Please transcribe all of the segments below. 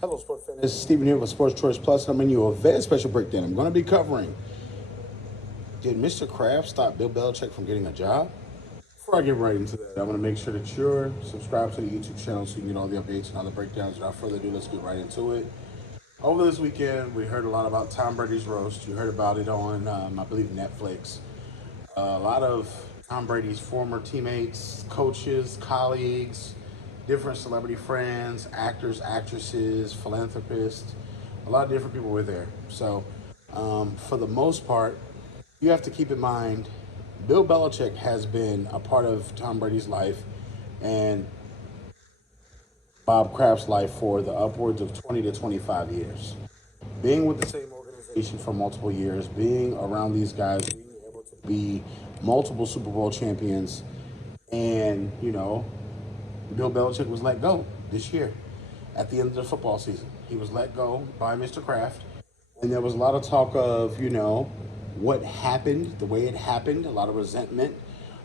Hello, sports fans. This is Stephen here with Sports Choice Plus. I'm bringing you a very special breakdown. I'm going to be covering: did Mr. Kraft stop Bill Belichick from getting a job? Before I get right into that, I want to make sure that you're subscribed to the YouTube channel so you can get all the updates and all the breakdowns. Without further ado, let's get right into it. Over this weekend, we heard a lot about Tom Brady's roast. You heard about it on, I believe, Netflix. A lot of Tom Brady's former teammates, coaches, colleagues, different celebrity friends, actors, actresses, philanthropists, a lot of different people were there. So, for the most part, you have to keep in mind Bill Belichick has been a part of Tom Brady's life and Bob Kraft's life for the upwards of 20 to 25 years. Being with the same organization for multiple years, being around these guys, being able to be multiple Super Bowl champions, and, Bill Belichick was let go this year at the end of the football season. He was let go by Mr. Kraft, and there was a lot of talk of, what happened, the way it happened, a lot of resentment.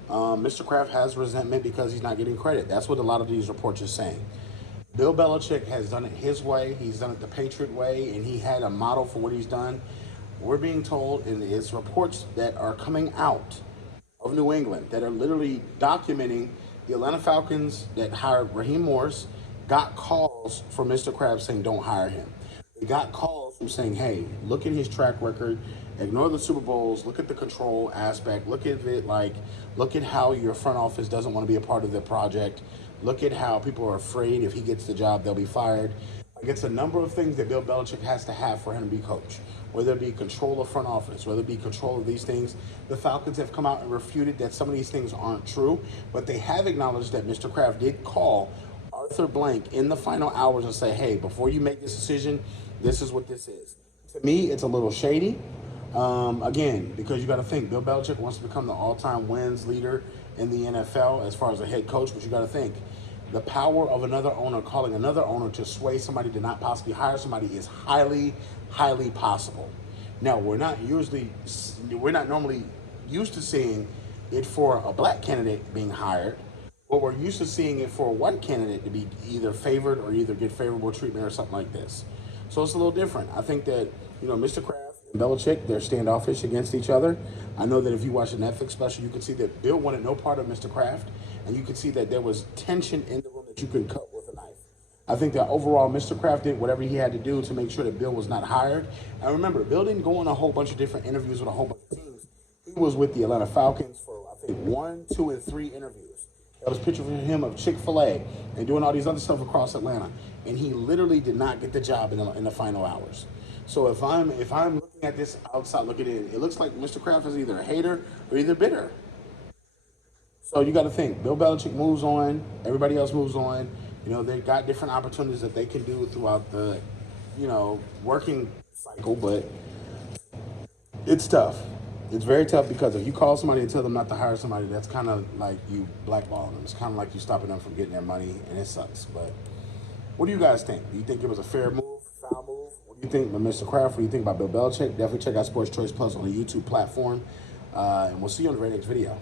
Mr. Kraft has resentment because he's not getting credit. That's what a lot of these reports are saying. Bill Belichick has done it his way. He's done it the Patriot way, and he had a model for what he's done. We're being told, and it's reports that are coming out of New England that are literally documenting the Atlanta Falcons that hired Raheem Morris got calls from Mr. Krabs saying don't hire him. They got calls from saying, hey, look at his track record, ignore the Super Bowls, look at the control aspect, look at it look at how your front office doesn't want to be a part of the project. Look at how people are afraid if he gets the job, they'll be fired. Like, it's a number of things that Bill Belichick has to have for him to be coach, whether it be control of front office, whether it be control of these things. The Falcons have come out and refuted that some of these things aren't true, but they have acknowledged that Mr. Kraft did call Arthur Blank in the final hours and say, hey, before you make this decision, this is what this is. To me, it's a little shady. Again, because you got to think, Bill Belichick wants to become the all-time wins leader in the NFL as far as a head coach, but you got to think, the power of another owner calling another owner to sway somebody to not possibly hire somebody is highly, highly possible. Now, we're not normally used to seeing it for a black candidate being hired, but we're used to seeing it for a white candidate to be either favored or either get favorable treatment or something like this. So it's a little different. I think that, Mr. Kraft and Belichick, they're standoffish against each other. I know that if you watch the Netflix special, you can see that Bill wanted no part of Mr. Kraft, and you can see that there was tension in the room that you could cut with a knife. I think that overall, Mr. Kraft did whatever he had to do to make sure that Bill was not hired. And remember, Bill didn't go on a whole bunch of different interviews with a whole bunch of teams. He was with the Atlanta Falcons for, I think, 1, 2, and 3 interviews. There was pictures of him of Chick-fil-A and doing all these other stuff across Atlanta, and he literally did not get the job in the final hours. So if I'm looking at this outside looking in, it looks like Mr. Kraft is either a hater or either bitter. So you got to think, Bill Belichick moves on, everybody else moves on. They've got different opportunities that they can do throughout the, working cycle, but it's tough. It's very tough because if you call somebody and tell them not to hire somebody, that's kind of like you blackballing them. It's kind of like you stopping them from getting their money, and it sucks. But what do you guys think? Do you think it was a fair move, foul move? What do you think about Mr. Kraft? What do you think about Bill Belichick? Definitely check out Sports Choice Plus on the YouTube platform, and we'll see you on the very next video.